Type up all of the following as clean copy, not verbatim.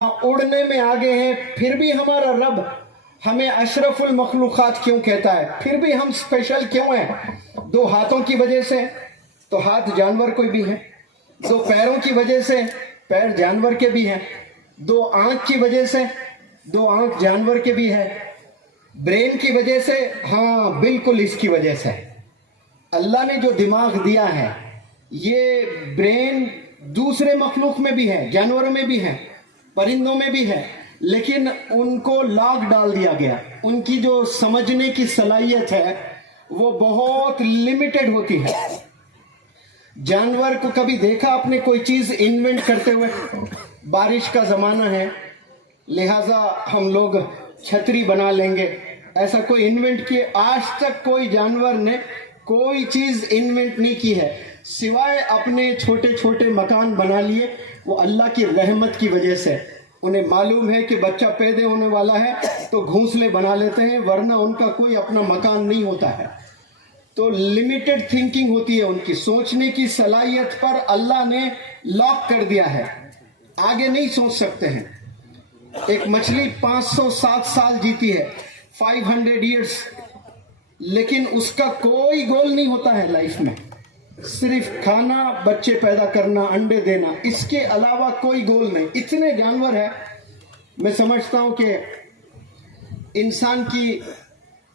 उड़ने में आगे हैं, फिर भी हमारा रब हमें अशरफुल मखलूकात क्यों कहता है? फिर भी हम स्पेशल क्यों हैं? दो हाथों की वजह से तो हाथ जानवर कोई भी है, दो पैरों की वजह से पैर जानवर के भी हैं, दो आंख की वजह से दो आंख जानवर के भी है, ब्रेन की वजह से, हाँ बिल्कुल इसकी वजह से अल्लाह ने जो दिमाग दिया है, ये ब्रेन दूसरे मखलूक में भी है, जानवरों में भी है, परिंदों में भी है, लेकिन उनको लॉक डाल दिया गया। उनकी जो समझने की सलाहियत है वो बहुत लिमिटेड होती है। जानवर को कभी देखा आपने कोई चीज इन्वेंट करते हुए? बारिश का जमाना है, लिहाजा हम लोग छतरी बना लेंगे, ऐसा कोई इन्वेंट किए? आज तक कोई जानवर ने कोई चीज इन्वेंट नहीं की है, सिवाय अपने छोटे छोटे मकान बना लिए। वो अल्लाह की रहमत की वजह से उन्हें मालूम है कि बच्चा पैदा होने वाला है तो घोंसले बना लेते हैं, वरना उनका कोई अपना मकान नहीं होता है। तो लिमिटेड थिंकिंग होती है उनकी, सोचने की सलाहियत पर अल्लाह ने लॉक कर दिया है, आगे नहीं सोच सकते हैं। एक मछली 507 साल जीती है, 500 इयर्स, लेकिन उसका कोई गोल नहीं होता है लाइफ में, सिर्फ खाना, बच्चे पैदा करना, अंडे देना, इसके अलावा कोई गोल नहीं। इतने जानवर है, मैं समझता हूं कि इंसान की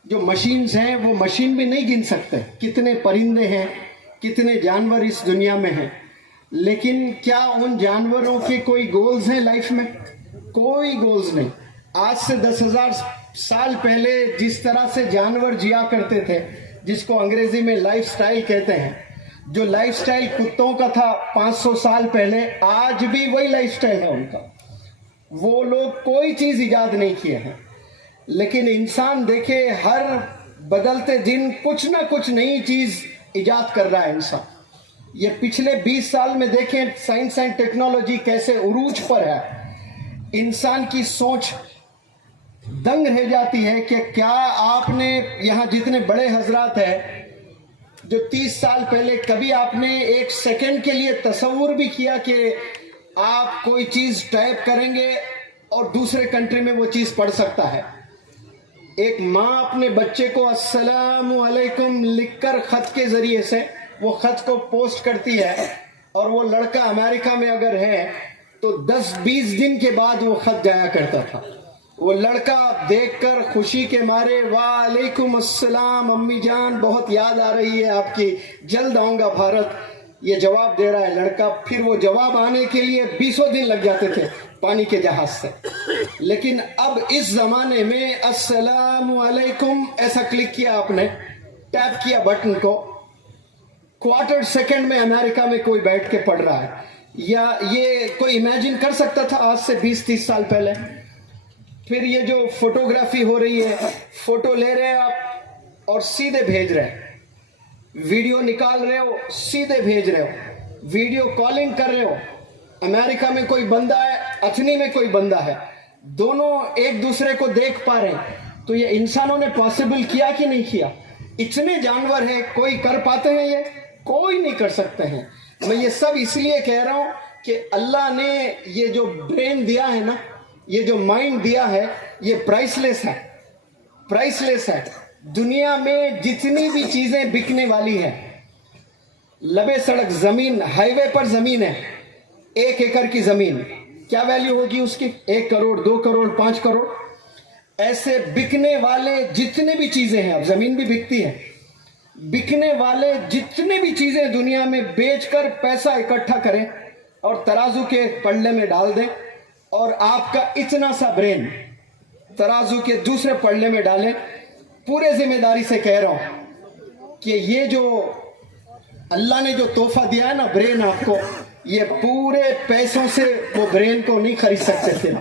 जो मशीन्स हैं वो मशीन भी नहीं गिन सकते कितने परिंदे हैं, कितने जानवर इस दुनिया में हैं। लेकिन क्या उन जानवरों के कोई गोल्स हैं लाइफ में? कोई गोल्स नहीं। आज से 10,000 साल पहले जिस तरह से जानवर जिया करते थे, जिसको अंग्रेजी में लाइफस्टाइल कहते हैं, जो लाइफस्टाइल कुत्तों का था 500 साल पहले, आज भी वही लाइफस्टाइल है उनका। वो लोग कोई चीज इजाद नहीं किए हैं, लेकिन इंसान देखे हर बदलते दिन कुछ ना कुछ नई चीज इजाद कर रहा है इंसान। ये पिछले 20 साल में देखें साइंस एंड टेक्नोलॉजी कैसे उरूज पर है। इंसान की सोच दंग रह जाती है कि क्या आपने यहाँ जितने बड़े हजरात हैं जो 30 साल पहले, कभी आपने एक सेकंड के लिए तसव्वुर भी किया कि आप कोई चीज टाइप करेंगे और दूसरे कंट्री में वो चीज पढ़ सकता है? एक माँ अपने बच्चे को अस्सलामु अलैकुम लिखकर खत के जरिए से वो खत को पोस्ट करती है, और वो लड़का अमेरिका में अगर है तो 10-20 दिन के बाद वो खत जाया करता था। वो लड़का देखकर खुशी के मारे, वालेकुम अस्सलाम अम्मी जान, बहुत याद आ रही है आपकी, जल्द आऊंगा भारत, ये जवाब दे रहा है लड़का। फिर वो जवाब आने के लिए 20 दिन लग जाते थे पानी के जहाज से। लेकिन अब इस जमाने में अस्सलामु अलैकुम ऐसा क्लिक किया आपने, टैप किया बटन को, क्वार्टर सेकंड में अमेरिका में कोई बैठ के पढ़ रहा है। या ये कोई इमेजिन कर सकता था आज से 20-30 साल पहले? फिर ये जो फोटोग्राफी हो रही है, फोटो ले रहे हैं आप और सीधे भेज रहे हैं, वीडियो निकाल रहे हो सीधे भेज रहे हो, वीडियो कॉलिंग कर रहे हो, अमेरिका में कोई बंदा है, अथनी में कोई बंदा है, दोनों एक दूसरे को देख पा रहे हैं। तो ये इंसानों ने पॉसिबल किया कि नहीं किया? इतने जानवर है, कोई कर पाते हैं? ये कोई नहीं कर सकते हैं। मैं ये सब इसलिए कह रहा हूं कि अल्लाह ने ये जो ब्रेन दिया है ना, ये जो माइंड दिया है, ये प्राइसलेस है, प्राइसलेस है। दुनिया में जितनी भी चीजें बिकने वाली है, लबे सड़क जमीन, हाईवे पर जमीन है, 1 एकड़ की जमीन, क्या वैल्यू होगी उसकी? 1 करोड़, 2 करोड़, 5 करोड़। ऐसे बिकने वाले जितने भी चीजें हैं, अब जमीन भी बिकती है, बिकने वाले जितने भी चीजें दुनिया में बेचकर पैसा इकट्ठा करें और तराजू के पल्ले में डाल दें, और आपका इतना सा ब्रेन तराजू के दूसरे पल्ले में डालें। पूरे जिम्मेदारी से कह रहा हूं कि ये जो अल्लाह ने जो तोहफा दिया है ना ब्रेन आपको, ये पूरे पैसों से वो ब्रेन को नहीं खरीद सकते थे।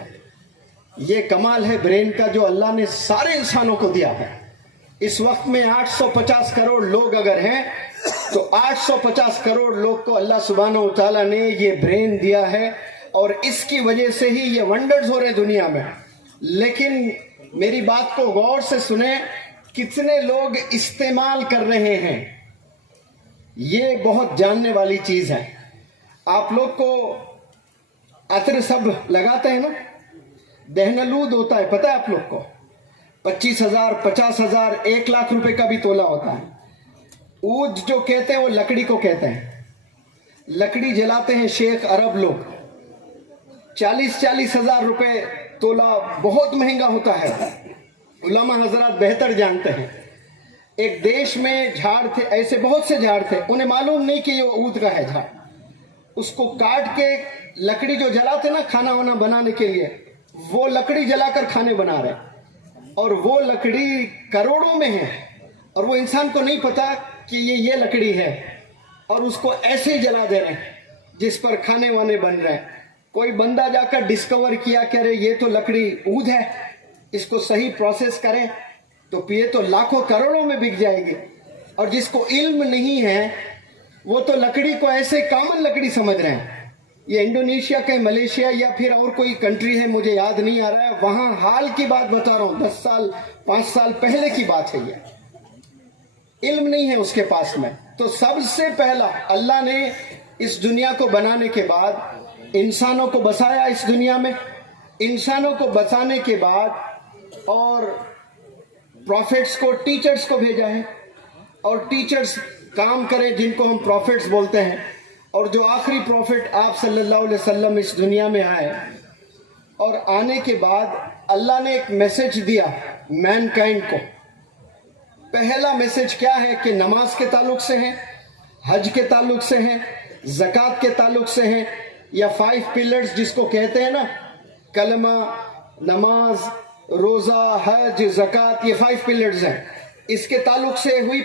ये कमाल है ब्रेन का जो अल्लाह ने सारे इंसानों को दिया है। इस वक्त में 850 करोड़ लोग अगर हैं तो 850 करोड़ लोग को अल्लाह सुब्हानहू व तआला ने ये ब्रेन दिया है, और इसकी वजह से ही ये वंडर्स हो रहे हैं दुनिया में। लेकिन मेरी बात को गौर से सुने, कितने लोग इस्तेमाल कर रहे हैं, ये बहुत जानने वाली चीज है। आप लोग को अत्र सब लगाते हैं ना, दहनलूद होता है, पता है आप लोग को? 25,000, 50,000, 1,00,000 रुपए का भी तोला होता है। ऊद जो कहते हैं वो लकड़ी को कहते हैं। लकड़ी जलाते हैं शेख अरब लोग, 40-40 हजार रुपए तोला, बहुत महंगा होता है। उलमा हजरात बेहतर जानते हैं। एक देश में झाड़ थे, ऐसे बहुत से झाड़ थे, उन्हें मालूम नहीं कि ये ऊद का है झाड़। उसको काट के लकड़ी जो जलाते ना खाना वाना बनाने के लिए, वो लकड़ी जलाकर खाने बना रहे, और वो लकड़ी करोड़ों में है, और वो इंसान को नहीं पता कि ये लकड़ी है, और उसको ऐसे ही जला दे रहे हैं जिस पर खाने वाने बन रहे हैं। कोई बंदा जाकर डिस्कवर किया कि अरे ये तो लकड़ी ऊद है, इसको सही प्रोसेस करें तो ये तो लाखों करोड़ों में बिक जाएगी। और जिसको इल्म नहीं है वो तो लकड़ी को ऐसे कॉमन लकड़ी समझ रहे हैं। ये इंडोनेशिया का, मलेशिया या फिर और कोई कंट्री है, मुझे याद नहीं आ रहा है, वहां हाल की बात बता रहा हूं, 10 साल 5 साल पहले की बात है। ये इल्म नहीं है उसके पास में। तो सबसे पहला अल्लाह ने इस दुनिया को बनाने के बाद इंसानों को बसाया इस दुनिया में। इंसानों को बसाने के बाद और प्रॉफिट्स को, टीचर्स को भेजा है, और टीचर्स काम करें जिनको हम प्रॉफिट्स बोलते हैं। और जो आखिरी प्रॉफिट आप सल्लल्लाहु अलैहि वसल्लम इस दुनिया में आए, और आने के बाद अल्लाह ने एक मैसेज दिया मैनकाइंड को। पहला मैसेज क्या है कि नमाज के ताल्लुक से है, हज के ताल्लुक से है, ज़कात के ताल्लुक से है, या 5 पिलर्स जिसको कहते हैं ना, कलमा, नमाज, रोज़ा, हज, ज़कात, ये 5 पिलर्स हैं। इसके ताल्लुक से हुई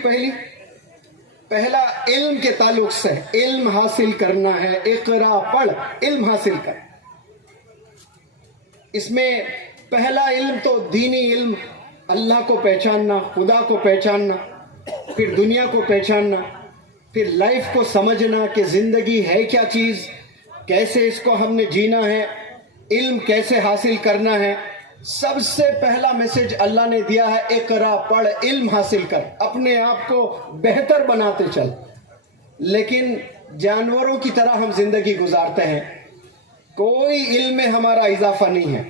पहला इल्म के ताल्लुक से, इल्म हासिल करना है, इक़रा पढ़, इल्म हासिल कर। इसमें पहला इल्म तो दीनी इल्म, अल्लाह को पहचानना, खुदा को पहचानना, फिर दुनिया को पहचानना, फिर लाइफ को समझना कि ज़िंदगी है क्या चीज़, कैसे इसको हमने जीना है, इल्म कैसे हासिल करना है। सबसे पहला मैसेज अल्लाह ने दिया है, इक़रा पढ़, इल्म हासिल कर, अपने आप को बेहतर बनाते चल। लेकिन जानवरों की तरह हम जिंदगी गुजारते हैं, कोई इल्म में हमारा इजाफा नहीं है।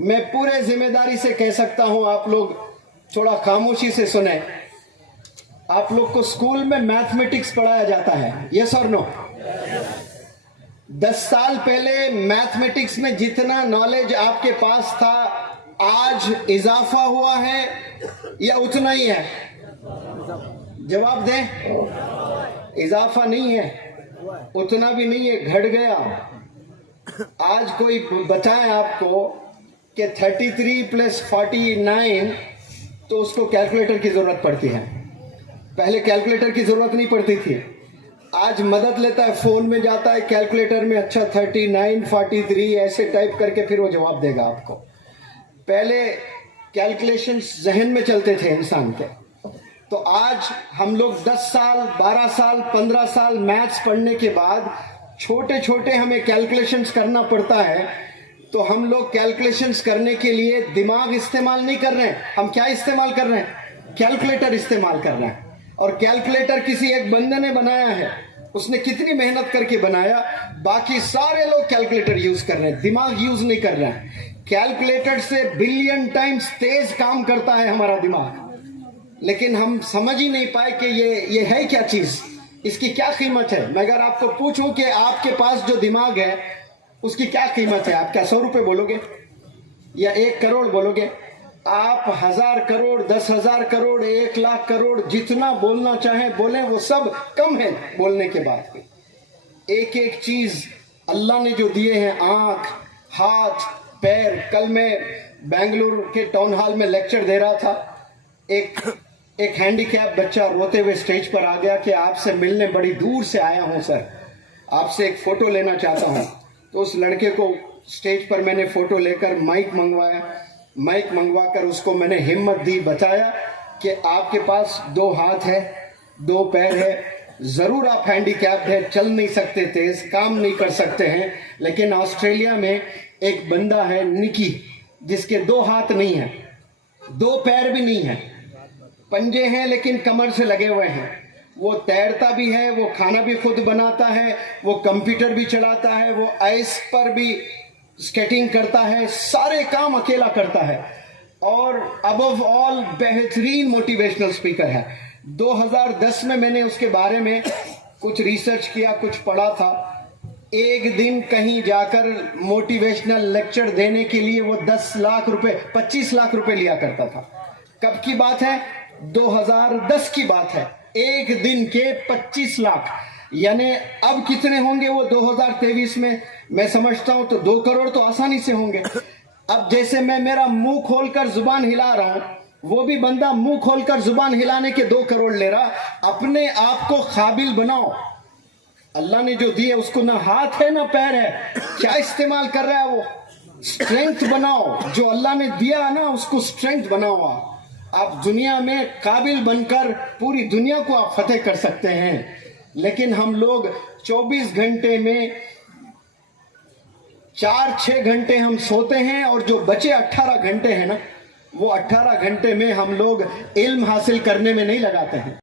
मैं पूरे जिम्मेदारी से कह सकता हूं, आप लोग थोड़ा खामोशी से सुने। आप लोग को स्कूल में मैथमेटिक्स पढ़ाया जाता है, यस और नो? 10 साल पहले मैथमेटिक्स में जितना नॉलेज आपके पास था, आज इजाफा हुआ है या उतना ही है? जवाब दें। इजाफा नहीं है, उतना भी नहीं है, घट गया। आज कोई बताए आपको कि 33 + 49, तो उसको कैलकुलेटर की जरूरत पड़ती है। पहले कैलकुलेटर की जरूरत नहीं पड़ती थी, आज मदद लेता है, फोन में जाता है कैलकुलेटर में, अच्छा 39, 43 ऐसे टाइप करके फिर वो जवाब देगा आपको। पहले कैलकुलेशंस जहन में चलते थे इंसान के। तो आज हम लोग 10 साल, 12 साल, 15 साल मैथ्स पढ़ने के बाद छोटे छोटे हमें कैलकुलेशंस करना पड़ता है। तो हम लोग कैलकुलेशंस करने के लिए दिमाग इस्तेमाल नहीं कर रहे हैं, हम क्या इस्तेमाल कर रहे हैं? कैलकुलेटर इस्तेमाल कर रहे हैं। और कैलकुलेटर किसी एक बंदे ने बनाया है, उसने कितनी मेहनत करके बनाया, बाकी सारे लोग कैलकुलेटर यूज कर रहे हैं, दिमाग यूज नहीं कर रहे हैं। कैलकुलेटर से बिलियन टाइम्स तेज काम करता है हमारा दिमाग, लेकिन हम समझ ही नहीं पाए कि ये है क्या चीज, इसकी क्या कीमत है। मैं अगर आपको पूछूं कि आपके पास जो दिमाग है उसकी क्या कीमत है, आप क्या 100 रुपए बोलोगे या 1 करोड़ बोलोगे? आप 1000 करोड़, 10,000 करोड़, 1,00,000 करोड़, जितना बोलना चाहें बोलें, वो सब कम है बोलने के बाद भी। एक एक चीज अल्लाह ने जो दिए हैं, आंख, हाथ, पैर। कल मैं बेंगलुरु के टाउन हॉल में लेक्चर दे रहा था, एक हैंडीकैप बच्चा रोते हुए स्टेज पर आ गया कि आपसे मिलने बड़ी दूर से आया हूं सर, आपसे एक फोटो लेना चाहता हूं। तो उस लड़के को स्टेज पर मैंने फोटो लेकर माइक मंगवाया, माइक मंगवाकर उसको मैंने हिम्मत दी, बताया कि आपके पास 2 हाथ है, 2 पैर है, जरूर आप हैंडीकैप्ड है, चल नहीं सकते तेज, काम नहीं कर सकते हैं, लेकिन ऑस्ट्रेलिया में एक बंदा है निकी, जिसके 2 हाथ नहीं है, 2 पैर भी नहीं है, पंजे हैं लेकिन कमर से लगे हुए हैं, वो तैरता भी है, वो खाना भी खुद बनाता है, वो कंप्यूटर भी चलाता है, वो आइस पर भी स्केटिंग करता है, सारे काम अकेला करता है और अबव ऑल बेहतरीन मोटिवेशनल स्पीकर है। 2010 में मैंने उसके बारे में कुछ रिसर्च किया, कुछ पढ़ा था। एक दिन कहीं जाकर मोटिवेशनल लेक्चर देने के लिए वो 10 लाख रुपए 25 लाख रुपए लिया करता था। कब की बात है? 2010 की बात है। एक दिन के 25 लाख, यानी अब कितने होंगे वो 2023 में? मैं समझता हूं तो 2 करोड़ तो आसानी से होंगे। अब जैसे मैं मेरा मुंह खोलकर जुबान हिला रहा हूं, वो भी बंदा मुंह खोलकर जुबान हिलाने के 2 करोड़ ले रहा। अपने आप को काबिल बनाओ। अल्लाह ने जो दिए उसको ना हाथ है ना पैर है, क्या इस्तेमाल कर रहा है वो? स्ट्रेंथ बनाओ। जो अल्लाह ने दिया ना उसको स्ट्रेंथ बनाओ। आप दुनिया में काबिल बनकर पूरी दुनिया को आप फतेह कर सकते हैं। लेकिन हम लोग 24 घंटे में 4-6 घंटे हम सोते हैं और जो बचे 18 घंटे हैं ना, वो 18 घंटे में हम लोग इल्म हासिल करने में नहीं लगाते हैं।